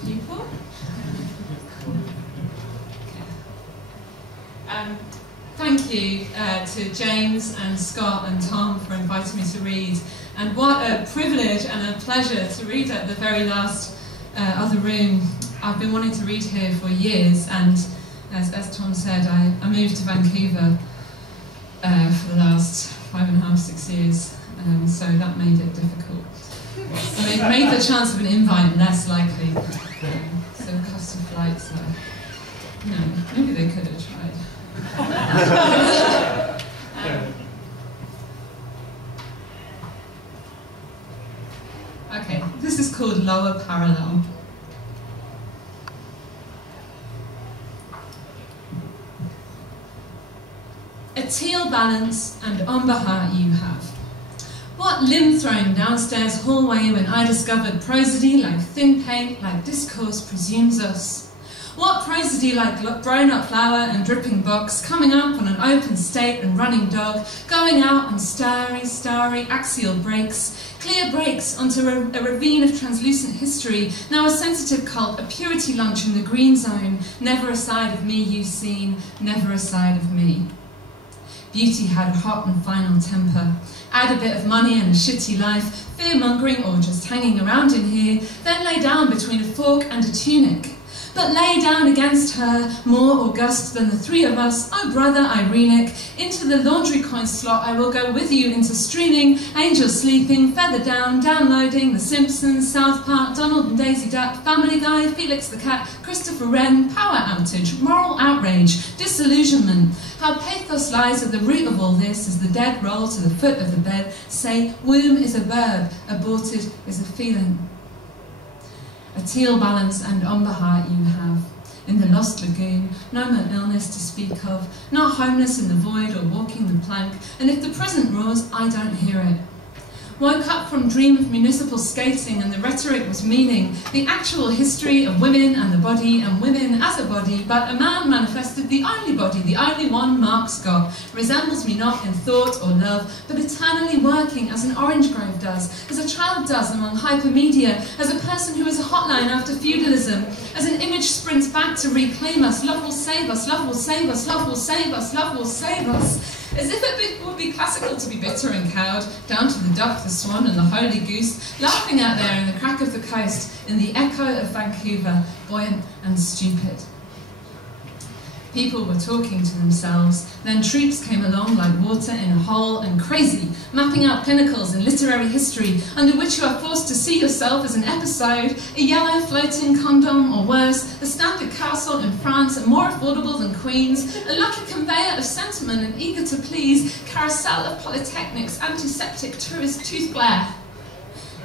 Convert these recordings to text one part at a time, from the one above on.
people. Thank you to James and Scott and Tom for inviting me to read. And what a privilege and a pleasure to read at the very last other room. I've been wanting to read here for years, and as Tom said, I moved to Vancouver for the last 5.5, 6 years, so that made it difficult. So it made the chance of an invite less likely. So the cost of flights, maybe they could have tried. Okay, this is called Lower Parallel. A teal balance and ombre heart you have. What limb thrown downstairs hallway when I discovered prosody like thin paint, like discourse presumes us. What prosody like grown-up flower and dripping box, coming up on an open state and running dog, going out on starry axial breaks, clear breaks onto a ravine of translucent history, now a sensitive cult, a purity lunch in the green zone, never a side of me you've seen, never a side of me. Beauty had a hot and final temper. Add a bit of money and a shitty life, fear-mongering or just hanging around in here, then lay down between a fork and a tunic. But lay down against her, more august than the three of us, oh brother Irenic, into the laundry coin slot I will go with you into streaming, angels sleeping, feather down, downloading, The Simpsons, South Park, Donald and Daisy Duck, Family Guy, Felix the Cat, Christopher Wren, power outage, moral outrage, disillusionment. How pathos lies at the root of all this as the dead roll to the foot of the bed, say, womb is a verb, aborted is a feeling. A teal balance and ombre heart you have. In the lost lagoon, no more illness to speak of, not homeless in the void or walking the plank, and if the present roars, I don't hear it. Woke up from dream of municipal skating and the rhetoric was meaning, the actual history of women and the body and women as a body, but a man manifested the only body, the only one Mark Scott, resembles me not in thought or love, but eternally working as an orange grove does, as a child does among hypermedia, as a person who is a hotline after feudalism, as an image sprints back to reclaim us, love will save us, love will save us, love will save us, love will save us. As if it would be classical to be bitter and cowed, down to the duck, the swan and the holy goose, laughing out there in the crack of the coast, in the echo of Vancouver, buoyant and stupid. People were talking to themselves, then troops came along like water in a hole and crazy, mapping out pinnacles in literary history, under which you are forced to see yourself as an episode, a yellow floating condom or worse, a standard castle in France and more affordable than Queen's, a lucky conveyor of sentiment and eager to please, carousel of polytechnics, antiseptic tourist tooth glare.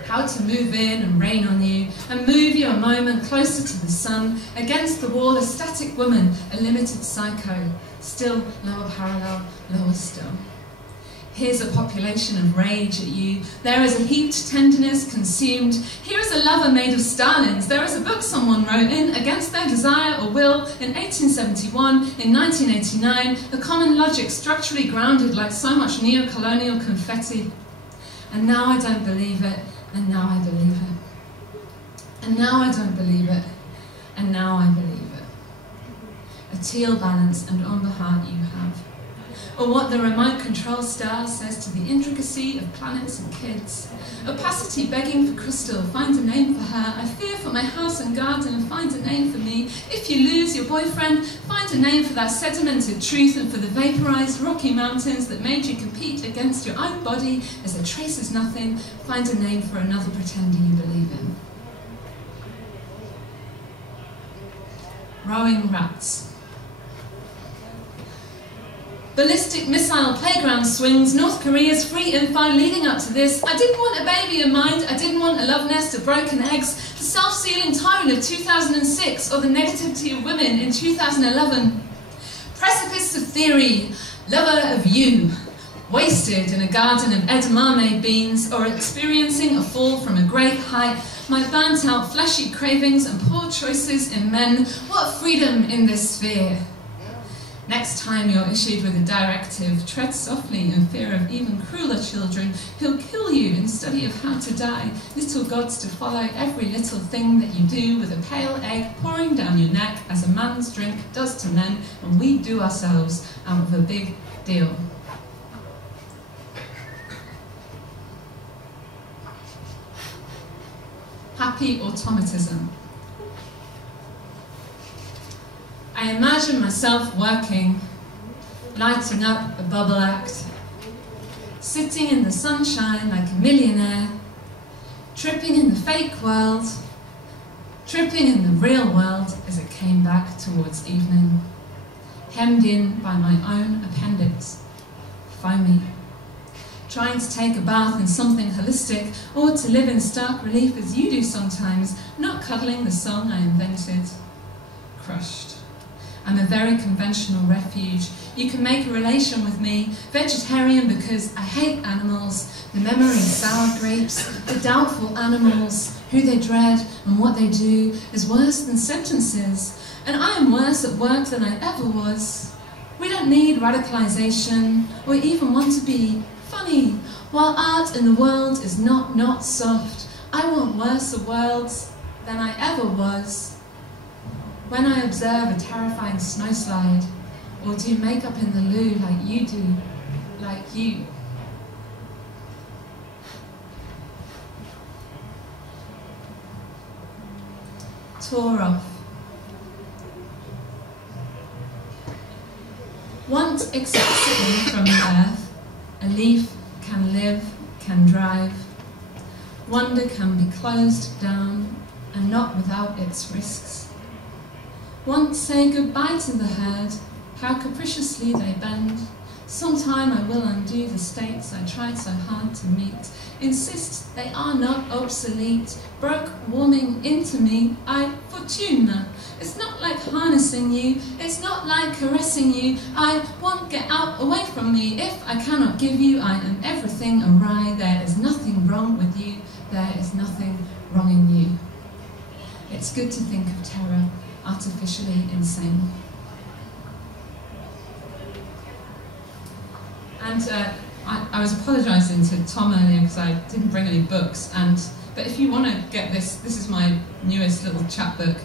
How to move in and rain on you, and move you a moment closer to the sun, against the wall a static woman, a limited psycho, still lower parallel, lower still. Here's a population of rage at you, there is a heaped tenderness consumed, here is a lover made of Stalins, there is a book someone wrote in, against their desire or will, in 1871, in 1989, a common logic structurally grounded like so much neo-colonial confetti. And now I don't believe it. And now I believe it. And now I don't believe it. And now I believe it. A teal balance and ombre heart you have. Or what the remote control star says to the intricacy of planets and kids. Opacity begging for crystal, find a name for her. I fear for my house and garden, and find a name for me. If you lose your boyfriend, find a name for that sedimented truth and for the vaporized rocky mountains that made you compete against your own body as it traces nothing. Find a name for another pretender you believe in. Rowing rats. Ballistic missile playground swings, North Korea's free info leading up to this. I didn't want a baby in mind, I didn't want a love nest of broken eggs, the self-sealing tone of 2006 or the negativity of women in 2011. Precipice of theory, lover of you. Wasted in a garden of edamame beans or experiencing a fall from a great height, my burnt out fleshy cravings and poor choices in men, what freedom in this sphere. Next time you're issued with a directive, tread softly in fear of even crueler children who'll kill you in study of how to die. Little gods to follow every little thing that you do with a pale egg pouring down your neck as a man's drink does to men, and we do ourselves out of a big deal. Happy automatism. I imagine myself working, lighting up a bubble act, sitting in the sunshine like a millionaire, tripping in the fake world, tripping in the real world as it came back towards evening, hemmed in by my own appendix, foamy, trying to take a bath in something holistic or to live in stark relief as you do sometimes, not cuddling the song I invented, crushed. I'm a very conventional refuge. You can make a relation with me, vegetarian because I hate animals, the memory of sour grapes, the doubtful animals, who they dread and what they do is worse than sentences, and I am worse at work than I ever was. We don't need radicalization or even want to be funny, while art in the world is not soft. I want worse worlds than I ever was. When I observe a terrifying snowslide, or do makeup in the loo like you do, like you. Tore off. Want explicitly from the earth, a leaf can live, can drive. Wonder can be closed down, and not without its risks. Want say goodbye to the herd, how capriciously they bend. Sometime I will undo the states I tried so hard to meet. Insist they are not obsolete, broke warming into me, I fortuna. It's not like harnessing you, it's not like caressing you. I won't get out away from me. If I cannot give you, I am everything awry. There is nothing wrong with you, there is nothing wrong in you. It's good to think of terror, artificially insane. And I was apologising to Tom earlier because I didn't bring any books, but if you want to get this is my newest little chapbook,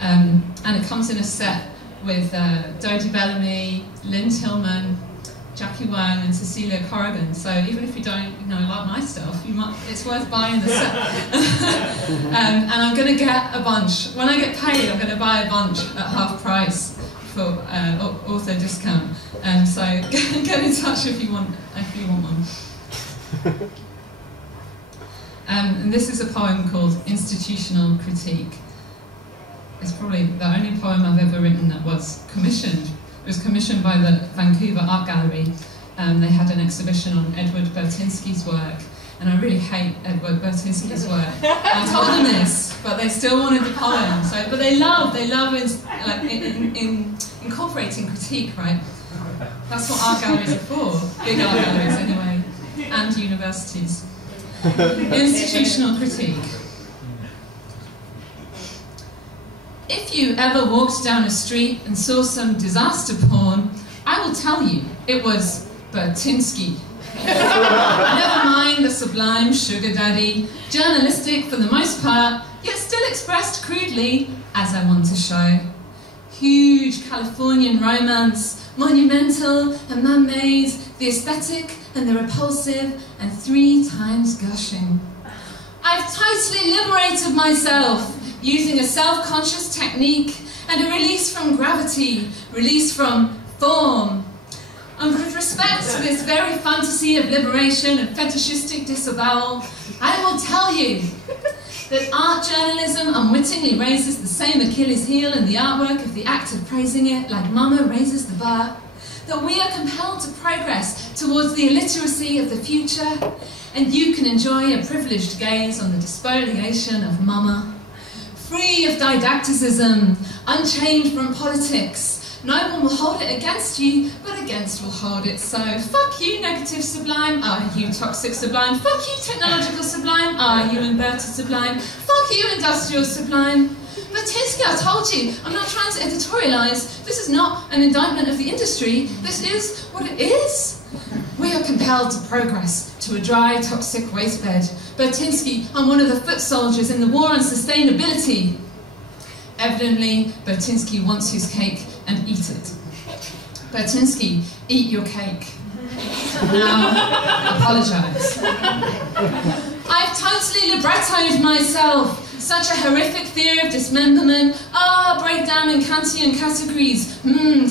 and it comes in a set with Dodie Bellamy, Lynn Tillman, Jackie Wang and Cecilia Corrigan, so even if you don't like my stuff, it's worth buying the set. And I'm going to get a bunch. When I get paid, I'm going to buy a bunch at half price for author discount. So get in touch if you want one. And this is a poem called Institutional Critique. It's probably the only poem I've ever written that was commissioned. It was commissioned by the Vancouver Art Gallery. They had an exhibition on Edward Burtynsky's work, and I really hate Edward Burtynsky's work. I told them this, but they still wanted the poem. But they love incorporating critique, right? That's what art galleries are for, big art galleries anyway, and universities. Institutional critique. If you ever walked down a street and saw some disaster porn, I will tell you, it was Burtynsky. Never mind the sublime sugar daddy, journalistic for the most part, yet still expressed crudely, as I want to show. Huge Californian romance, monumental and man-made, the aesthetic and the repulsive, and 3 times gushing. I've totally liberated myself, using a self-conscious technique and a release from gravity, release from form. And with respect to this very fantasy of liberation and fetishistic disavowal, I will tell you that art journalism unwittingly raises the same Achilles heel in the artwork of the act of praising it, like Mama raises the bar, that we are compelled to progress towards the illiteracy of the future, and you can enjoy a privileged gaze on the despoliation of Mama. Free of didacticism, unchained from politics. No one will hold it against you, but against will hold it. So, fuck you, negative sublime. Ah, you toxic sublime. Fuck you, technological sublime. Ah, you inverted sublime. Fuck you, industrial sublime. But Tinsky, I told you, I'm not trying to editorialise. This is not an indictment of the industry. This is what it is. We are compelled to progress to a dry, toxic waste bed. Bertinsky, I'm one of the foot soldiers in the war on sustainability. Evidently, Bertinsky wants his cake and eat it. Bertinsky, eat your cake. Now, apologise. I've totally librettoed myself. Such a horrific theory of dismemberment. Breakdown in Kantian categories.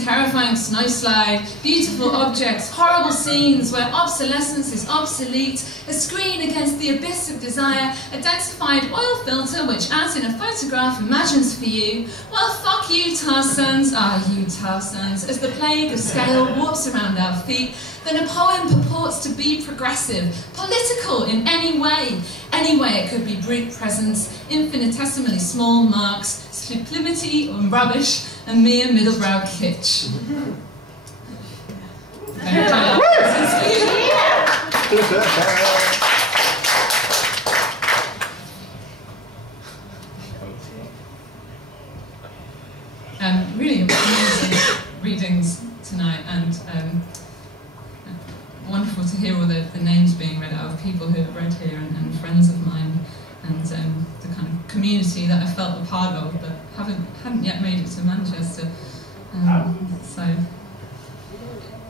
Terrifying snowslide. Beautiful objects. Horrible scenes where obsolescence is obsolete. A screen against the abyss of desire. A densified oil filter which, as in a photograph, imagines for you. Well, fuck you, tar sons. You tar sons. As the plague of scale warps around our feet, then a poem purports to be progressive, political in any way. Anyway, it could be brute presence, infinitesimally small marks, sublimity or rubbish, and mere middlebrow kitsch. Really amazing readings tonight, and wonderful to hear all the names being read out of people who have read here and friends of mine, and the kind of community that I felt a part of but hadn't yet made it to Manchester. So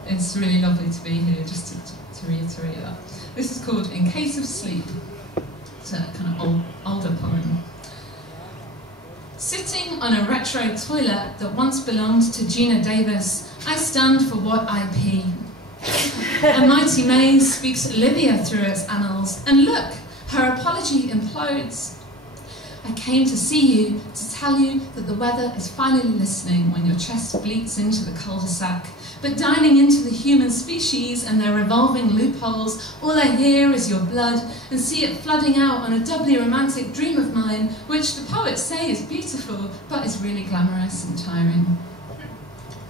it's really lovely to be here, just to reiterate that. This is called In Case of Sleep. It's a kind of older poem. Sitting on a retro toilet that once belonged to Gina Davis, I stand for what I pee. A mighty maze speaks Olivia through its annals, and look, her apology implodes. I came to see you, to tell you that the weather is finally listening when your chest bleats into the cul-de-sac. But dining into the human species and their revolving loopholes, all I hear is your blood, and see it flooding out on a doubly romantic dream of mine, which the poets say is beautiful, but is really glamorous and tiring.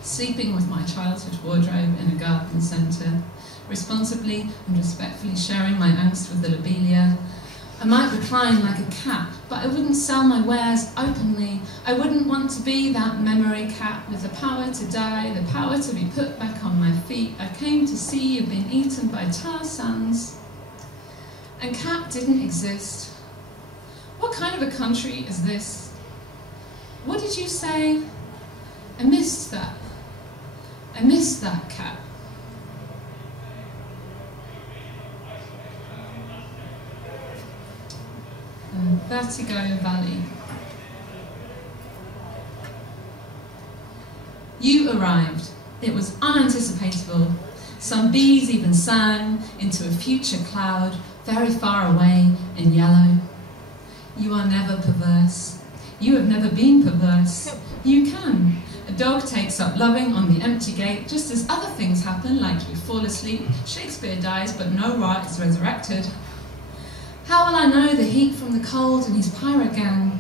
Sleeping with my childhood wardrobe in a garden centre, responsibly and respectfully sharing my angst with the lobelia. I might recline like a cat, but I wouldn't sell my wares openly. I wouldn't want to be that memory cat with the power to die, the power to be put back on my feet. I came to see you've been eaten by tar sands. And cat didn't exist. What kind of a country is this? What did you say? I missed that. I missed that cat. Vertigo Valley. You arrived. It was unanticipatable. Some bees even sang into a future cloud, very far away in yellow. You are never perverse. You have never been perverse. You can. A dog takes up loving on the empty gate, just as other things happen, like we fall asleep, Shakespeare dies, but no rat is resurrected. How will I know the heat from the cold in his pirate gang?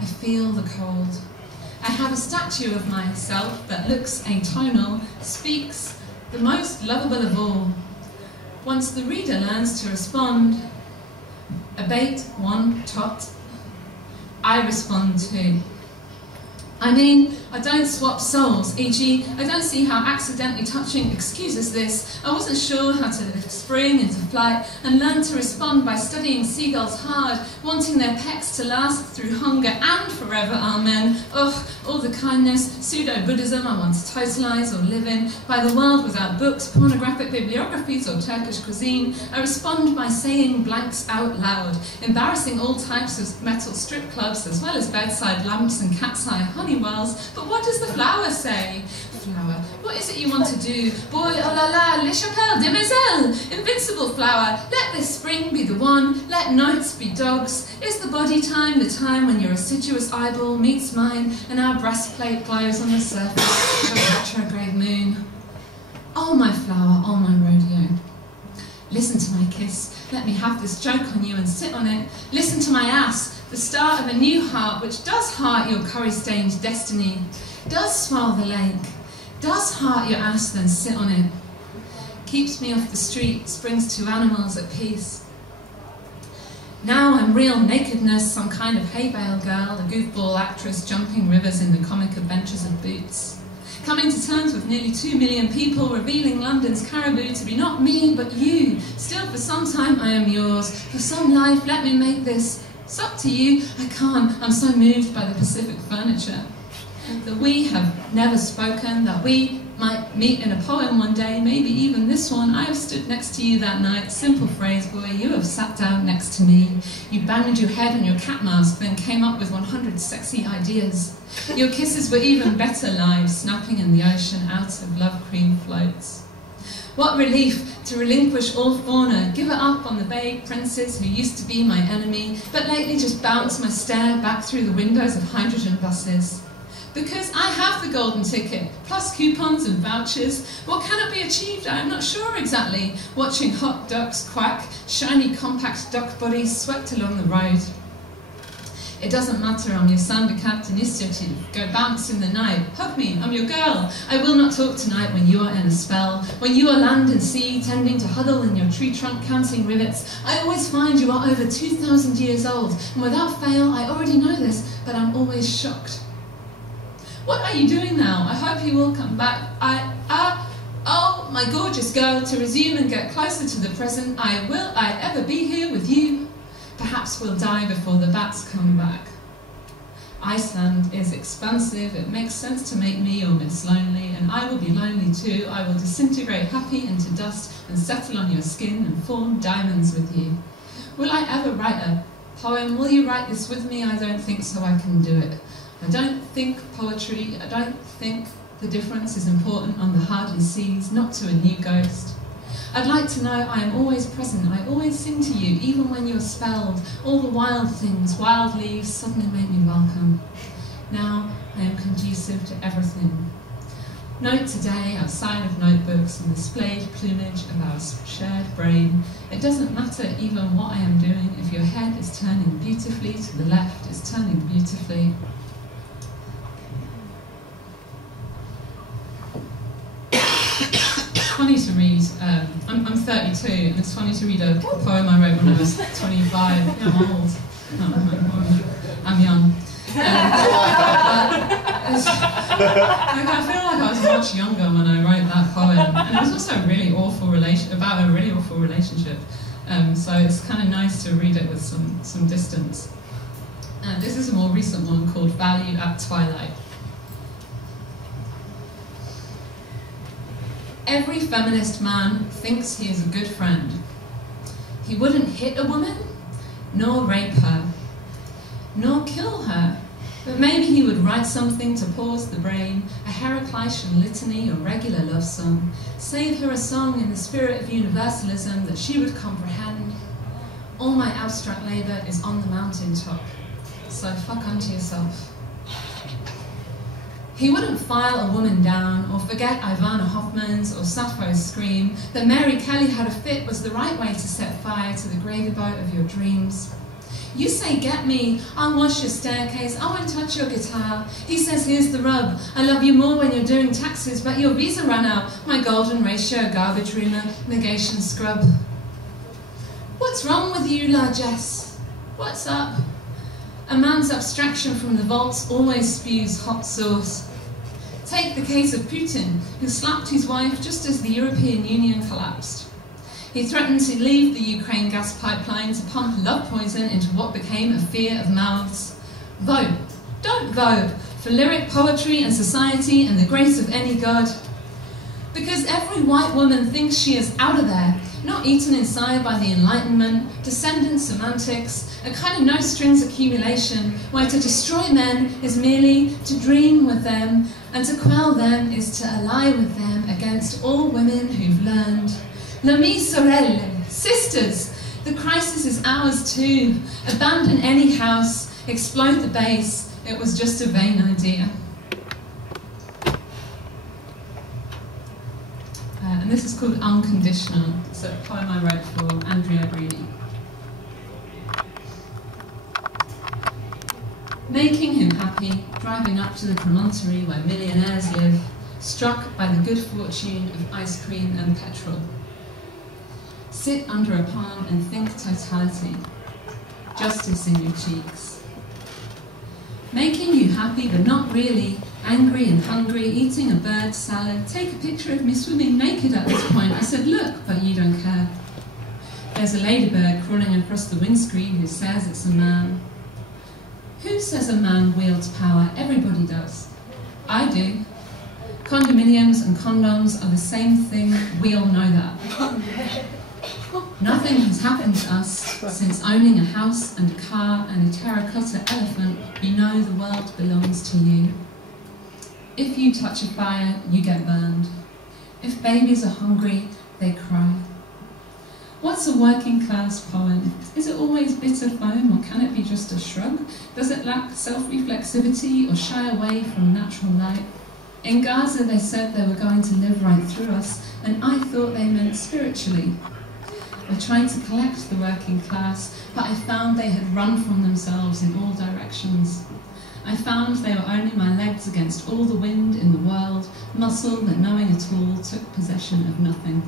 I feel the cold. I have a statue of myself that looks atonal, speaks, the most lovable of all. Once the reader learns to respond, a bait, one, tot, I respond too. I mean, I don't swap souls, e.g., I don't see how accidentally touching excuses this. I wasn't sure how to lift spring into flight and learn to respond by studying seagulls hard, wanting their pecks to last through hunger and forever, amen. Ugh, all the kindness, pseudo-Buddhism I want to totalise or live in, by the world without books, pornographic bibliographies or Turkish cuisine. I respond by saying blanks out loud, embarrassing all types of metal strip clubs as well as bedside lamps and cat's eye honeywells. But what does the flower say? Flower, what is it you want to do? Boy, oh la la, le chapelle, demoiselle, invincible flower, let this spring be the one, let nights be dogs. Is the body time the time when your assiduous eyeball meets mine and our breastplate glows on the surface of a retrograde moon? Oh my flower, oh my rodeo. Listen to my kiss, let me have this joke on you and sit on it. Listen to my ass, the start of a new heart which does heart your curry-stained destiny, does swell the lake, does heart your ass then sit on it, keeps me off the street, springs two animals at peace. Now I'm real nakedness, some kind of hay bale girl, a goofball actress jumping rivers in the comic adventures of Boots. Coming to terms with nearly 2 million people, revealing London's caribou to be not me, but you. Still, for some time I am yours. For some life, let me make this. It's up to you. I can't. I'm so moved by the Pacific furniture. That we have never spoken, that we might meet in a poem one day, maybe even this one. I have stood next to you that night, simple phrase, boy, you have sat down next to me. You banged your head on your cat mask, then came up with 100 sexy ideas. Your kisses were even better live, snapping in the ocean out of love cream floats. What relief to relinquish all fauna, give it up on the vague princes who used to be my enemy, but lately just bounce my stare back through the windows of hydrogen buses. Because I have the golden ticket, plus coupons and vouchers. What cannot be achieved, I am not sure exactly. Watching hot ducks quack, shiny compact duck bodies swept along the road. It doesn't matter, I'm your sandercat initiative. Go bounce in the night, hug me, I'm your girl. I will not talk tonight when you are in a spell. When you are land and sea, tending to huddle in your tree trunk, counting rivets. I always find you are over 2,000 years old. And without fail, I already know this, but I'm always shocked. What are you doing now? I hope you will come back. Oh, my gorgeous girl, to resume and get closer to the present. Will I ever be here with you? Perhaps we'll die before the bats come back. Iceland is expansive. It makes sense to make me your Miss Lonely, and I will be lonely too. I will disintegrate happy into dust and settle on your skin and form diamonds with you. Will I ever write a poem? Will you write this with me? I don't think so. I can do it. I don't think poetry, I don't think the difference is important on the hardly seas, not to a new ghost. I'd like to know I am always present, I always sing to you, even when you're spelled. All the wild things, wild leaves suddenly make me welcome. Now I am conducive to everything. Note today outside of notebooks and displayed plumage of our shared brain. It doesn't matter even what I am doing, if your head is turning beautifully to the left, is turning beautifully. Funny to read, I'm 32, and it's funny to read a poem I wrote when I was 25. Yeah, I'm old. I'm young. I feel like I was much younger when I wrote that poem, and it was also a really awful about a really awful relationship. So it's kind of nice to read it with some distance. This is a more recent one called Value at Twilight. Every feminist man thinks he is a good friend. He wouldn't hit a woman, nor rape her, nor kill her, but maybe he would write something to pause the brain, a Heraclitean litany or regular love song, save her a song in the spirit of universalism that she would comprehend. All my abstract labour is on the mountaintop, so fuck unto yourself. He wouldn't file a woman down, or forget Ivana Hoffman's or Sappho's scream that Mary Kelly had a fit was the right way to set fire to the gravy boat of your dreams. You say, get me, I'll wash your staircase, I won't touch your guitar. He says, here's the rub, I love you more when you're doing taxes, but your visa ran out, my golden ratio, garbage rumor, negation scrub. What's wrong with you, largesse? What's up? A man's abstraction from the vaults always spews hot sauce. Take the case of Putin, who slapped his wife just as the European Union collapsed. He threatened to leave the Ukraine gas pipeline to pump love poison into what became a fear of mouths. Vote. Don't vote for lyric poetry and society and the grace of any god. Because every white woman thinks she is out of there, not eaten inside by the Enlightenment, descendant semantics, a kind of no-strings accumulation where to destroy men is merely to dream with them, and to quell them is to ally with them against all women who've learned. L'ami sorelle, sisters, the crisis is ours too. Abandon any house, explode the base, it was just a vain idea. And this is called Unconditional. It's a poem I wrote for Andrea Breedy. Making him happy, driving up to the promontory where millionaires live, struck by the good fortune of ice cream and petrol. Sit under a palm and think totality. justice in your cheeks. Making you happy but not really, angry and hungry, eating a bird salad. Take a picture of me swimming naked at this point. I said, look, but you don't care. There's a ladybird crawling across the windscreen who says it's a man. Who says a man wields power? Everybody does. I do. Condominiums and condoms are the same thing. We all know that. Nothing has happened to us since owning a house and a car and a terracotta elephant. You know the world belongs to you. If you touch a fire, you get burned. If babies are hungry, they cry. What's a working class poem? Is it always bitter foam, or can it be just a shrug? Does it lack self-reflexivity or shy away from natural light? In Gaza they said they were going to live right through us, and I thought they meant spiritually. I tried to collect the working class, but I found they had run from themselves in all directions. I found they were only my legs against all the wind in the world, muscle that knowing at all took possession of nothing.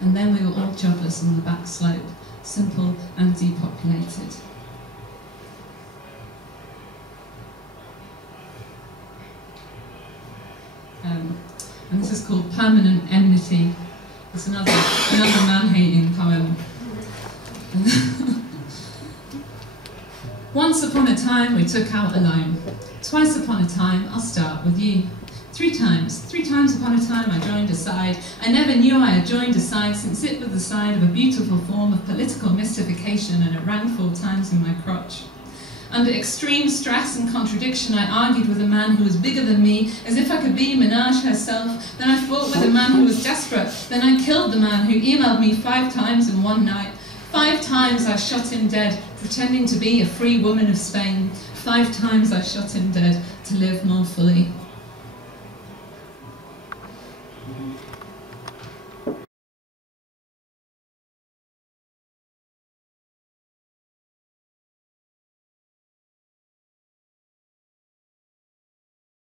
And then we were all jobless on the back slope, simple and depopulated. And this is called Permanent Enmity. It's another man-hating poem. Once upon a time we took out alone. Twice upon a time, I'll start with you. Three times upon a time I joined a side. I never knew I had joined a side, since it was the side of a beautiful form of political mystification, and it rang 4 times in my crotch. Under extreme stress and contradiction, I argued with a man who was bigger than me, as if I could be Minaj herself. Then I fought with a man who was desperate. Then I killed the man who emailed me 5 times in one night. 5 times I shot him dead, pretending to be a free woman of Spain. 5 times I shot him dead to live more fully.